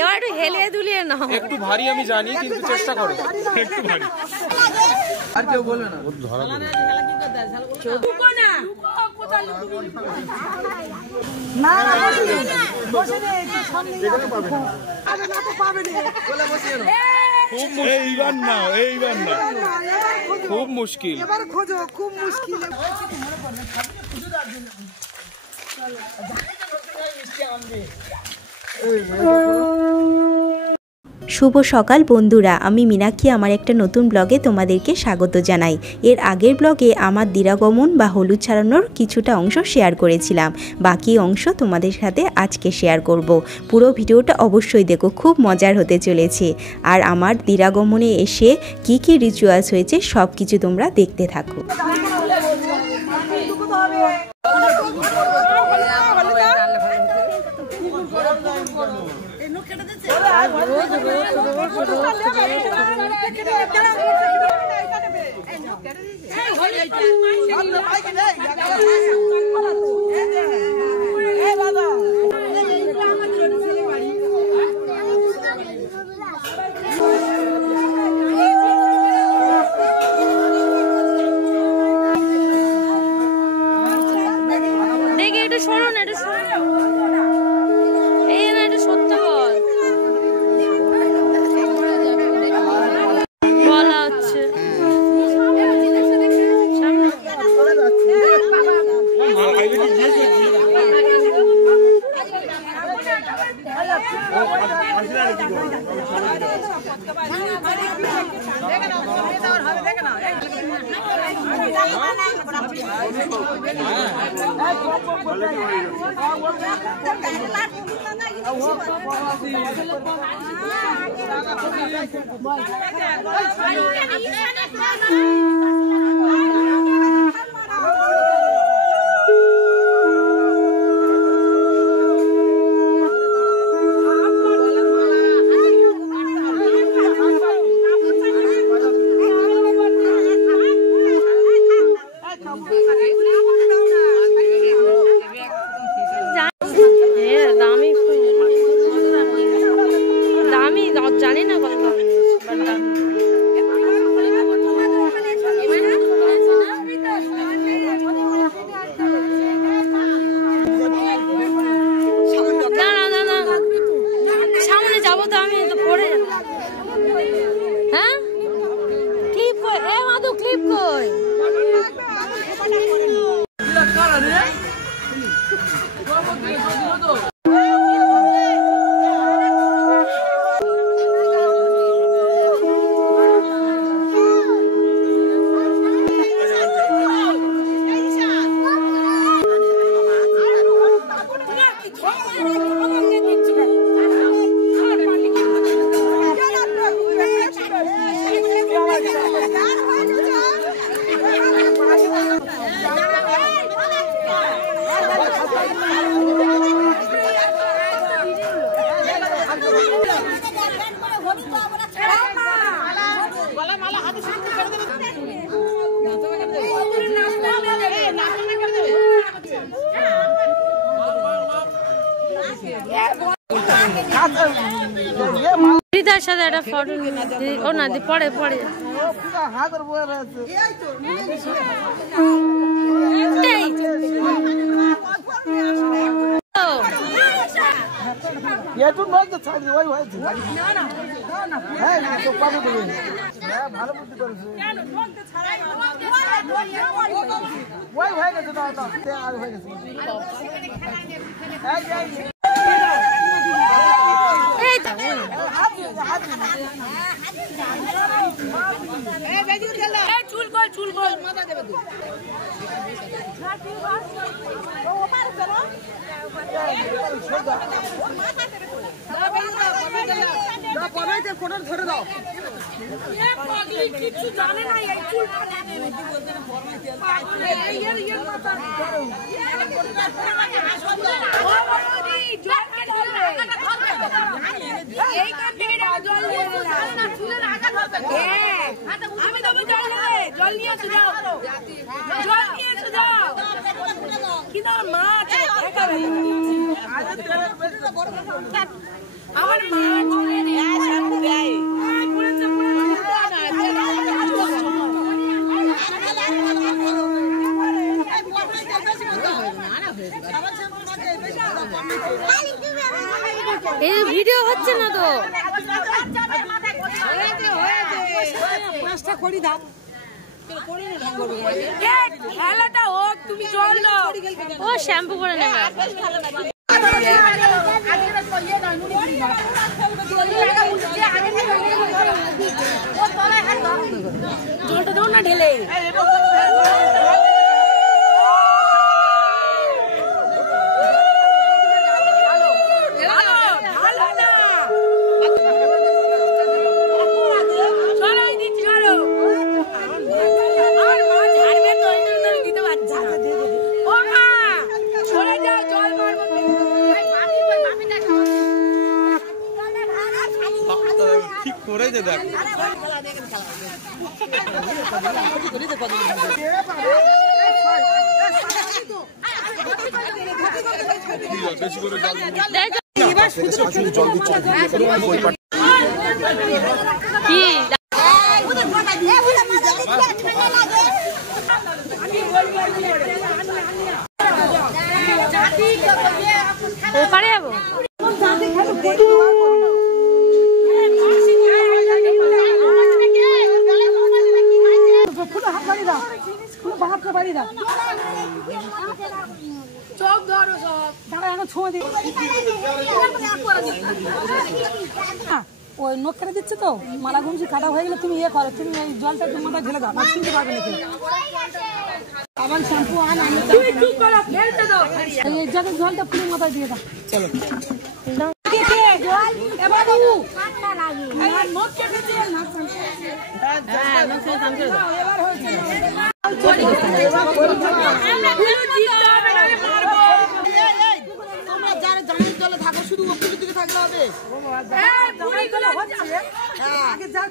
এবার একটু হেলিয়ে দুলিয়ে নাও। একটু ভারী আমি জানি, কিন্তু চেষ্টা করো একটু ভারী। আর কেউ বলবে না। এইবার না, এইবার না, খুব মুশকিল। এবার খোঁজো, খুব মুশকিল। শুভ সকাল বন্ধুরা, আমি মীনাক্ষী আমার একটা নতুন ব্লগে তোমাদেরকে স্বাগত জানাই। এর আগের ব্লগে আমার দিরাগমন বা হলুদ ছাড়ানোর কিছুটা অংশ শেয়ার করেছিলাম, বাকি অংশ তোমাদের সাথে আজকে শেয়ার করব। পুরো ভিডিওটা অবশ্যই দেখো, খুব মজার হতে চলেছে। আর আমার দিরাগমনে এসে কি কি রিচুয়ালস হয়েছে সব কিছু তোমরা দেখতে থাকো। দিদার সাথে একটা ফটো ও না দি পড়ে পড়ে চুল গোল মাথা দেবে ধরে দাও কিছু জানে না এই চুল জল নিয়ে এসে যাও, জল নিয়ে এসে যাও। এই ভিডিও হচ্ছে না তো। খেলাটা হোক, তুমি জল দাও। ও শ্যাম্পু করে নেবে। জলটা দাও না ঢেলে। ঠিক করে যে দেখ বেশি করে জল কি ওপারে যাবো। চোখ ধরো সব দাঁড়া, এখন ছোঁয়া দিই। ওই নখ কেটে দিচ্ছে তো, মালা ঘুমছি কাটা হয়ে গেলে তুমি ইয়ে করো, তুমি এই জলটা তুমি মাথায় ঢেলে দাও, শুনতে পারবে না। আবার শ্যাম্পু আন, তুমি চুপ করো, ফেলতে দাও। এই জলটা পুরো মাথায় দিয়ে দাও। চলো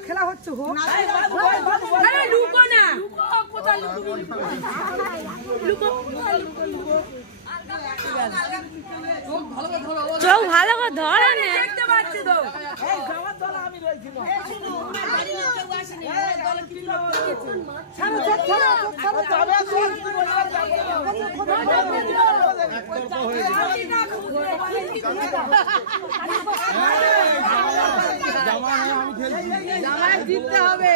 খেলা হচ্ছে চোখ ভালো করে ধরে না, দেখতে পাচ্ছি তো। জিততে হবে।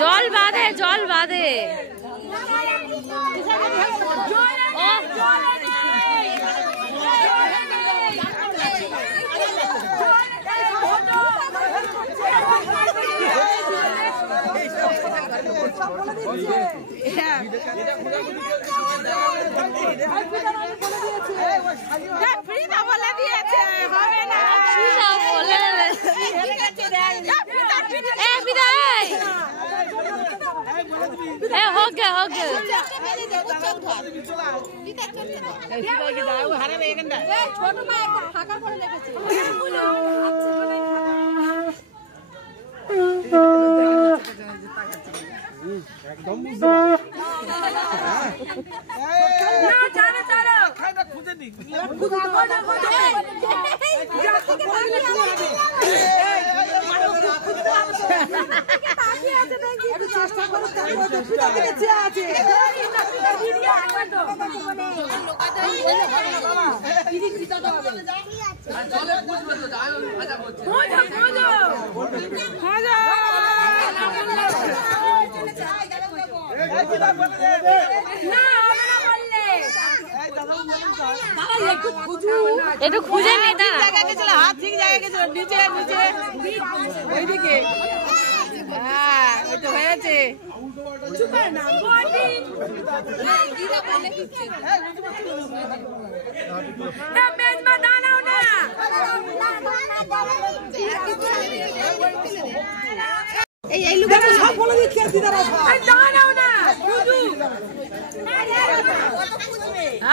জল বাঁধে, জল বাঁধে। हो गया একদম একটু খুঁজে নে, হাত ঠিক জায়গায় গেছিল, নিচে নিচে ওইদিকে। হ্যাঁ, ওই তো হয়েছে। এই লোক সব বলে দিচ্ছে দিদারা দাঁড়াও না বুঝু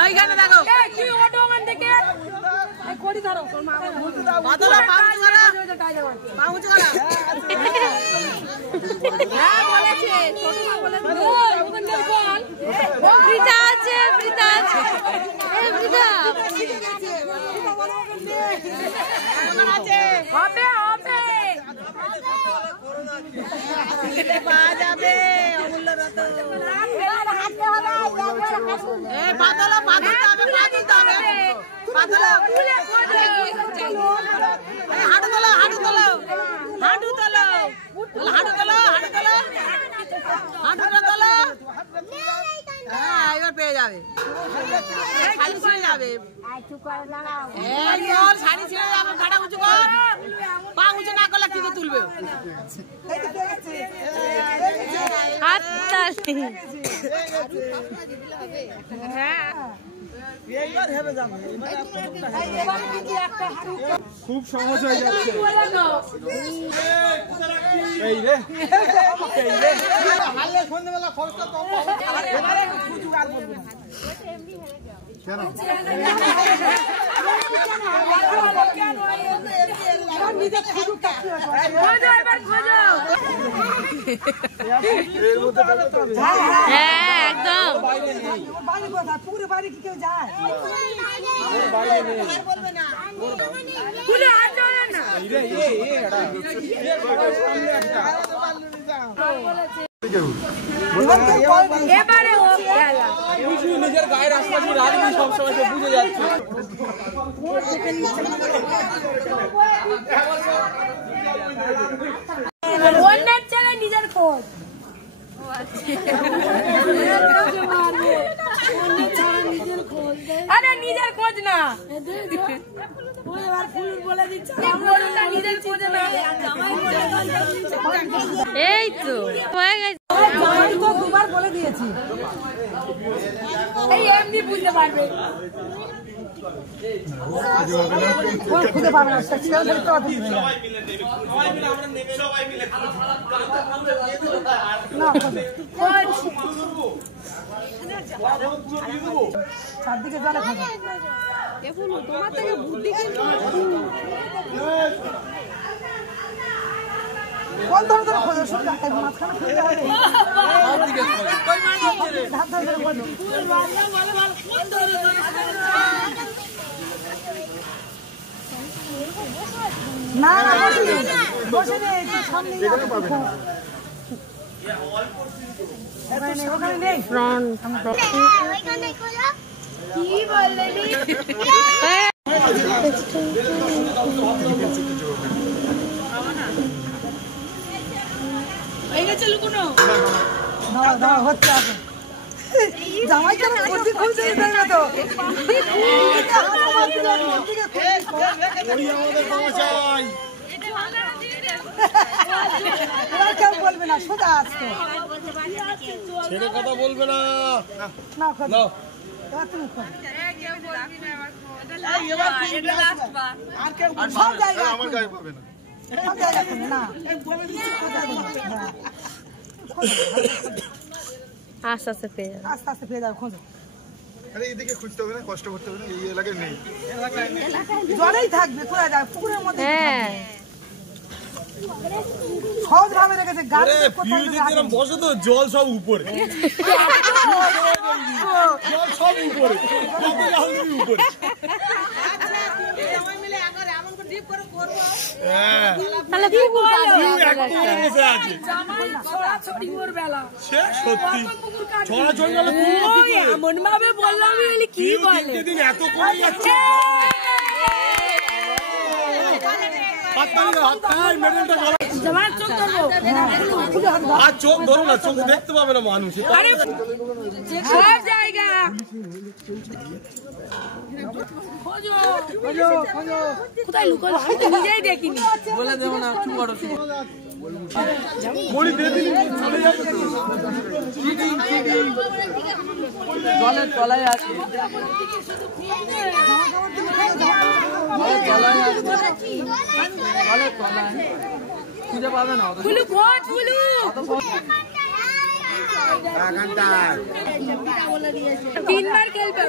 এই গানে দেখো কি অটো মান থেকে বডি ধরো বাদলা পাউচ করা হ্যাঁ বলেছে ছোট মা বলেছে বৃথা আছে বৃথা আছে এই বৃথা হবে হবে পাওয়া যাবে অমূল্য রতন বাদলা বাদলা বাদলা হাঁটু তোলো হাঁটু তোলো হাঁটু তোলো হাঁটু তোলো হাঁটু তোলো হাঁটুটা তোলো হ্যাঁ এবার পেয়ে যাবে শাড়ি ছিঁড়ে যাবে শাড়ি ছিঁড়ে যাবে কাটা উঁচু কর পা উঁচু না করলে কি করে তুলবে হাত তালি হ্যাঁ খুব সহজ হয়ে যাচ্ছে এই রে এই রে হ্যাঁ একদম পুরো বাড়ি কি কেউ যায় নিজের গায়ের আশপাশে রাখবি সবসময় তো বুঝে যাচ্ছে অন্যের ছেলে নিজের খোঁজ আরে নিজের খোঁজ না এই তো হয়ে গেছে দুবার বলে দিয়েছি এই এমনি বুঝতে পারবে খুঁজে পাবে না চারদিকে জলে খাবে তোমার থেকে বুদ্ধি কোন ধরে ধরে খোঁজো সব মাঝখানে খুঁজতে হবে না না বসে নেই সামনে ওখানে নেই কি বললি হচ্ছে জামাই কেন খুলছে তো কেউ বলবে না সোজা আসতো ছেড়ে কথা বলবে না না খোঁজো এবার তুমি খোঁজো সব জায়গায় আমার গায়ে পাবে না সব জায়গায় খুঁজো না আস্তে আস্তে পেয়ে যাবে আস্তে আস্তে পেয়ে যাবে খোঁজো আরে এইদিকে খুঁজতে হবে না কষ্ট করতে হবে না এই এলাকায় নেই জলেই থাকবে কোথায় যাবে পুকুরের মধ্যে হ্যাঁ সহজ ভাবে রেখেছে গাড়ি বসে তো জল সব উপরে জল সব উপরে উপরে তাহলে কি বলবো এমন ভাবে বললাম কি বলে এত কমে যাচ্ছে আর চোখ ধরো না চোখ দেখতে পাবে না মানুষ সব জায়গা কোথায় লুকালো আমি তো নিজেই দেখিনি বলে দেবো না চুপ করো জলের তলায় আছে খুঁজে পাবে না তিনবার খেলবে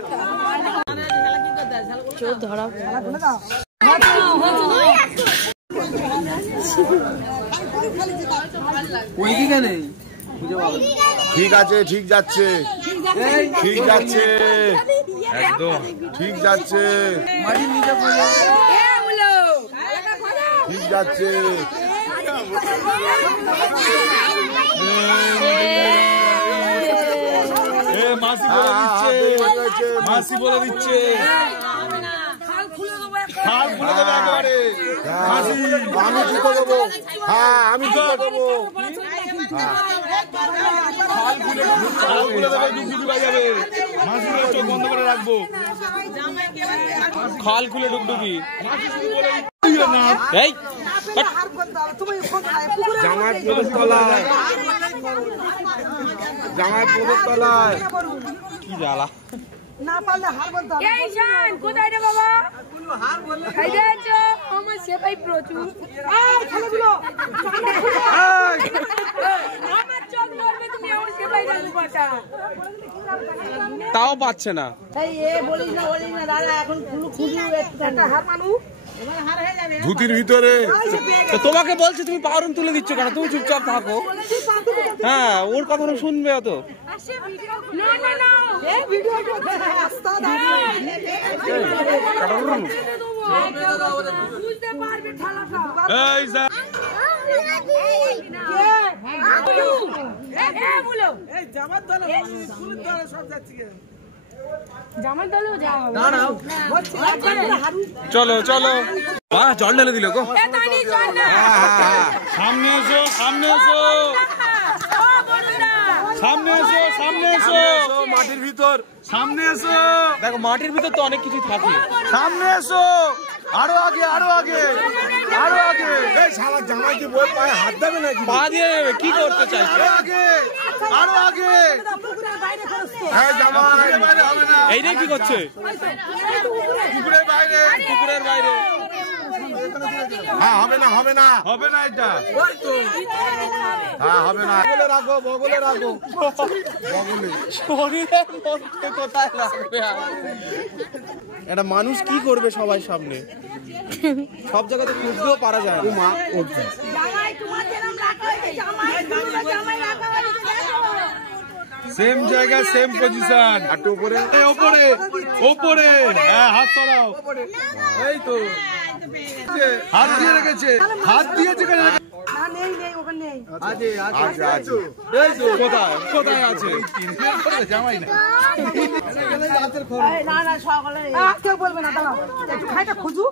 চোখ ধরা ঠিক আছে, ঠিক যাচ্ছে, ঠিক যাচ্ছে, একদম ঠিক যাচ্ছে, ঠিক যাচ্ছে। মাসি বলে দিচ্ছে খাল খুলে দেবে একেবারে। আমি জুতো দেবো, হ্যাঁ আমি জুতো দেবো। খাল খুলে দেবে, ডুবডুবি বাজাবে। মাসি বলে চোখ বন্ধ করে রাখবো। খাল খুলে ডুবডুবি। এই জামাই প্রবেশ তলায়, জামাই প্রবেশ তলায়। কি জ্বালা। না পারলে হার বলতে হবে। এই শান কোথায় রে বাবা? হার বললে খাইতে আছো আমার সেপাই প্রচুর। এই ছেলেগুলো আমার চোখ ধরবে তুমি আমার সেপাই রাখো বাটা। তাও পাচ্ছে না। এই বলিস না দাদা এখন খুলু একটা হার মানু ধুতির ভিতরে। তো তোমাকে বলছে তুমি পাউরুম তুলে দিচ্ছ কেন? তুমি চুপচাপ থাকো। হ্যাঁ ওর কথা শুনবে অত। চলো চলো, জল ঢেলে দিল গো। সামনে এসো, সামনে এসো, সামনে এসো, সামনে এসো, মাটির ভিতর সামনে এসো। দেখো মাটির ভিতর তো অনেক কিছু থাকে। সামনে এসো, আরো আগে, আরো আগে, আরো আগে। এই শালা জামাইকে বই পায়ে হাত দেবে নাকি? পা দিয়ে কি করতে চাইছো? আরো আগে, আরো আগে। হ্যাঁ জামাই বাইরে হবে না। এই রে কি করছে? পুকুরের বাইরে, পুকুরের বাইরে। হ্যাঁ হবে না, হবে না, হবে না এটা। হ্যাঁ হবে না। বগলে রাখো, বগলে রাখো, বগলে। শরীরের মধ্যে কোথায় লাগবে? একটা মানুষ কি করবে সবাই সামনে? সব জায়গাতে খুঁজতেও পারা যায় না। মা সেম জায়গা, সেম পজিশন। একটু উপরে, ওপরে, ওপরে। হ্যাঁ হাত সরাও। এই তো হাত দিয়ে রেখেছে, হাত দিয়েছে কেন? না নেই নেই ওখানে নেই। আছে, আছে। এই তো কোথায়, কোথায় আছে? জামাই না। না না সকালে কেউ বলবে না, দাঁড়াও একটু খাইটা খুঁজু।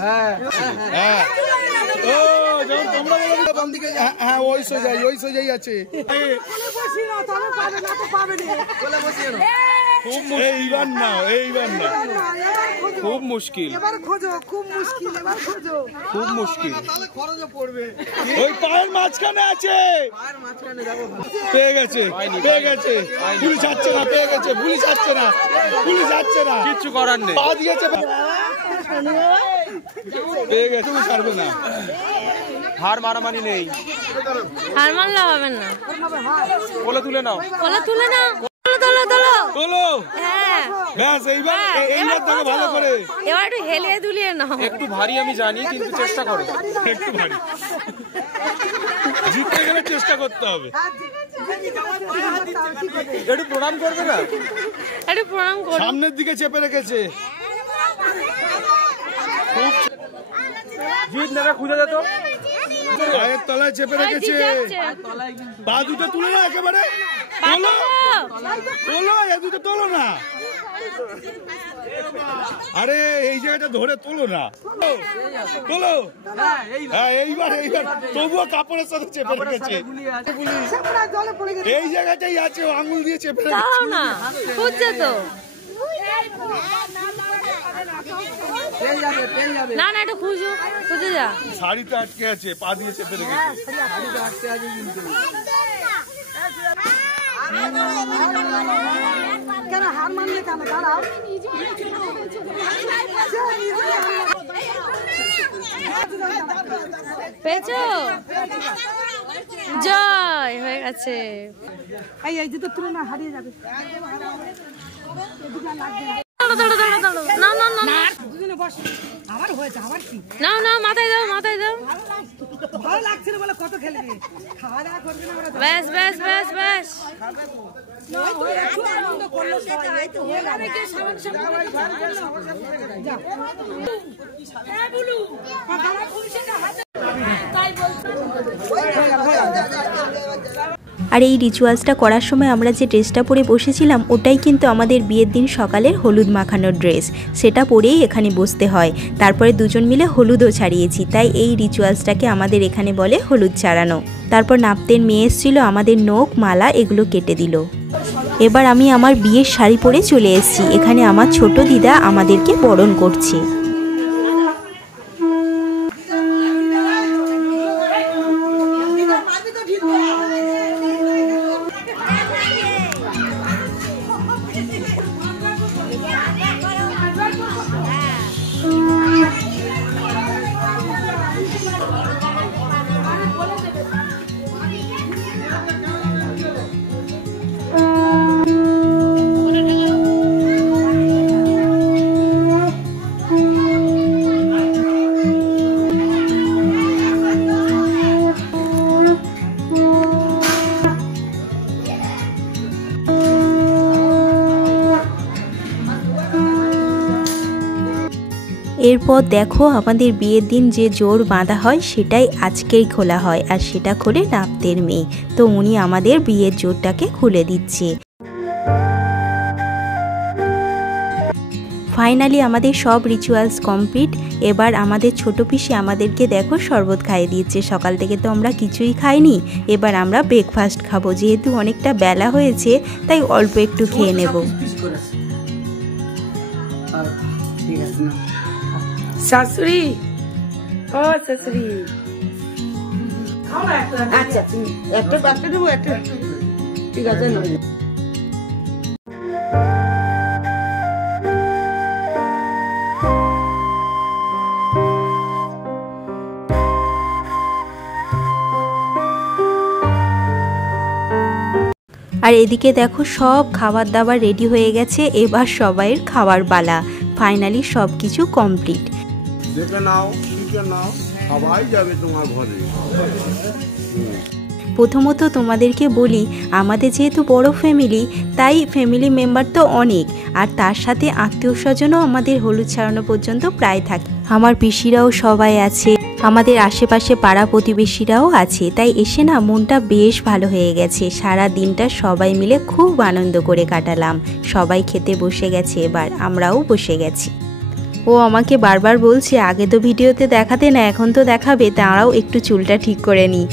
হ্যাঁ ও যখন তোমরা বলো বাম দিকে, হ্যাঁ ওই সোজাই, ওই সোজাই আছে। এইবার না, এইবার না, খুব মুশকিল, এবার খোঁজো, খুব মুশকিল, এবার খোঁজো, খুব মুশকিল। তাহলে খরচও পড়বে। ওই পায়ের মাঝখানে আছে। পেয়ে গেছে, পেয়ে গেছে। পুলিশ যাচ্ছে না, পেয়ে গেছে। পুলিশ যাচ্ছে না, পুলিশ যাচ্ছে না, কিচ্ছু করার নেই। পা দিয়েছে, পেয়ে গেছে। তুমি ছাড়বে না। হার মারামারি নেই। হার মারলে হবে না। বলে তুলে নাও, বলে তুলে নাও, তোলো তোলো তোলো। হ্যাঁ ব্যাস এইবার, এইবার দেখো ভালো করে। এবার একটু হেলে দুলিয়ে নাও। একটু ভারী আমি জানি, কিন্তু চেষ্টা করো। একটু ভারী জিততে গেলে চেষ্টা করতে হবে। একটু প্রণাম করবে না? একটু প্রণাম করো। সামনের দিকে চেপে রেখেছে। জিত নেবে, খুঁজে যেত। পায়ের তলায় চেপে রেখেছে। পা দুটো তুলে না একেবারে। তোলো তোলো, এ দুটো তোলো না। আরে এই জায়গাটা ধরে তোলো না, তোলো। হ্যাঁ এইবার, এইবার তবুও কাপড়ের সাথে চেপে রেখেছে। এই জায়গাটাই আছে, আঙুল দিয়ে চেপে রেখেছে। দাও না, খুঁজছে তো। না না একটু খুঁজো, খুঁজে যা। শাড়িতে আটকে আছে, পা দিয়ে চেপে রেখেছে। কেন হার মানলে কেন? দাঁড়াও, পেয়েছো? জয় হয়ে গেছে। এই জুতো তুলে না, হারিয়ে যাবে। মাথায় দাও মাথায় দাও। ভালো লাগছে না বলে কত খেলবে, খাওয়া দাওয়া করবে না। ব্যাস ব্যাস ব্যাস ব্যাস। আনন্দ করলো সবাই, তো হয়ে গেল। আর এই রিচুয়ালসটা করার সময় আমরা যে ড্রেসটা পরে বসেছিলাম ওটাই কিন্তু আমাদের বিয়ের দিন সকালের হলুদ মাখানোর ড্রেস, সেটা পরেই এখানে বসতে হয়। তারপরে দুজন মিলে হলুদও ছাড়িয়েছি, তাই এই রিচুয়ালসটাকে আমাদের এখানে বলে হলুদ ছাড়ানো। তারপর নাপতের মেয়ে এসেছিল, আমাদের নখ মালা এগুলো কেটে দিল। এবার আমি আমার বিয়ের শাড়ি পরে চলে এসেছি, এখানে আমার ছোট দিদা আমাদেরকে বরণ করছে। এরপর দেখো আমাদের বিয়ের দিন যে জোর বাঁধা হয় সেটাই আজকেই খোলা হয়, আর সেটা খোলে নাপতের মেয়ে। তো উনি আমাদের বিয়ের জোরটাকে খুলে দিচ্ছে। ফাইনালি আমাদের সব রিচুয়ালস কমপ্লিট। এবার আমাদের ছোট পিসি আমাদেরকে দেখো শরবত খাইয়ে দিচ্ছে। সকাল থেকে তো আমরা কিছুই খাইনি, এবার আমরা ব্রেকফাস্ট খাবো। যেহেতু অনেকটা বেলা হয়েছে তাই অল্প একটু খেয়ে নেব। শাশুড়ি, ও শাশুড়ি, আচ্ছা একটা দেবো, একটা ঠিক আছে। আর এদিকে দেখো সব খাবার দাবার রেডি হয়ে গেছে, এবার সবাইয়ের খাবার পালা। ফাইনালি সব কিছু কমপ্লিট। দেখে নাও, শিখে নাও, সবাই যাবে তোমার ঘরে। প্রথমত তোমাদেরকে বলি, আমাদের যেহেতু বড় ফ্যামিলি, তাই ফ্যামিলি মেম্বার তো অনেক, আর তার সাথে আত্মীয় স্বজনও আমাদের হলুদ ছাড়ানো পর্যন্ত প্রায় থাকে। আমার পিসিরাও সবাই আছে, আমাদের আশেপাশে পাড়া প্রতিবেশীরাও আছে, তাই এসে না মনটা বেশ ভালো হয়ে গেছে। সারা দিনটা সবাই মিলে খুব আনন্দ করে কাটালাম। সবাই খেতে বসে গেছে, এবার আমরাও বসে গেছি। ও আমাকে বারবার বলছে আগে তো ভিডিওতে দেখাতে না, এখন তো দেখাবে, তারাও একটু চুলটা ঠিক করে নিই।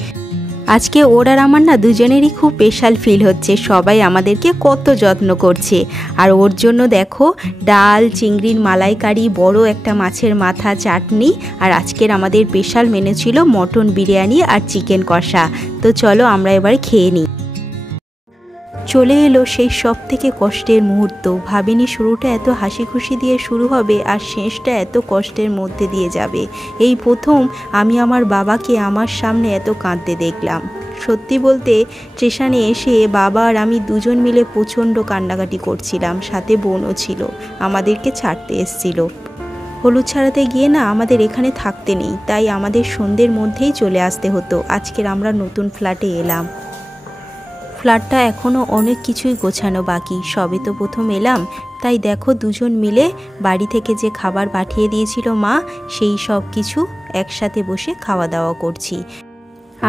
আজকে ওর আর আমার না দুজনেরই খুব স্পেশাল ফিল হচ্ছে। সবাই আমাদেরকে কত যত্ন করছে। আর ওর জন্য দেখো ডাল, চিংড়ির মালাইকারি, বড় একটা মাছের মাথা, চাটনি, আর আজকের আমাদের স্পেশাল মেনু ছিল মটন বিরিয়ানি আর চিকেন কষা। তো চলো আমরা এবার খেয়ে নিই। চলে এলো সেই সব থেকে কষ্টের মুহূর্ত। ভাবিনি শুরুটা এত হাসি খুশি দিয়ে শুরু হবে আর শেষটা এত কষ্টের মধ্যে দিয়ে যাবে। এই প্রথম আমি আমার বাবাকে আমার সামনে এত কাঁদতে দেখলাম। সত্যি বলতে স্টেশনে এসে বাবা আর আমি দুজন মিলে প্রচণ্ড কান্নাকাটি করছিলাম, সাথে বোনও ছিল, আমাদেরকে ছাড়তে এসেছিল। হলুদ ছাড়াতে গিয়ে না আমাদের এখানে থাকতে নেই, তাই আমাদের সন্ধ্যের মধ্যেই চলে আসতে হতো। আজকের আমরা নতুন ফ্ল্যাটে এলাম। ফ্ল্যাটটা এখনও অনেক কিছুই গোছানো বাকি, সবে তো প্রথম এলাম। তাই দেখো দুজন মিলে বাড়ি থেকে যে খাবার পাঠিয়ে দিয়েছিল মা, সেই সব কিছু একসাথে বসে খাওয়া দাওয়া করছি।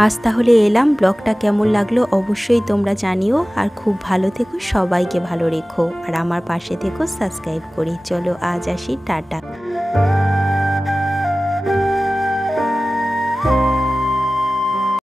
আজ তাহলে এলাম। ব্লগটা কেমন লাগলো অবশ্যই তোমরা জানিও। আর খুব ভালো থেকো, সবাইকে ভালো রেখো, আর আমার পাশে থেকো সাবস্ক্রাইব করে। চলো আজ আসি, টাটা।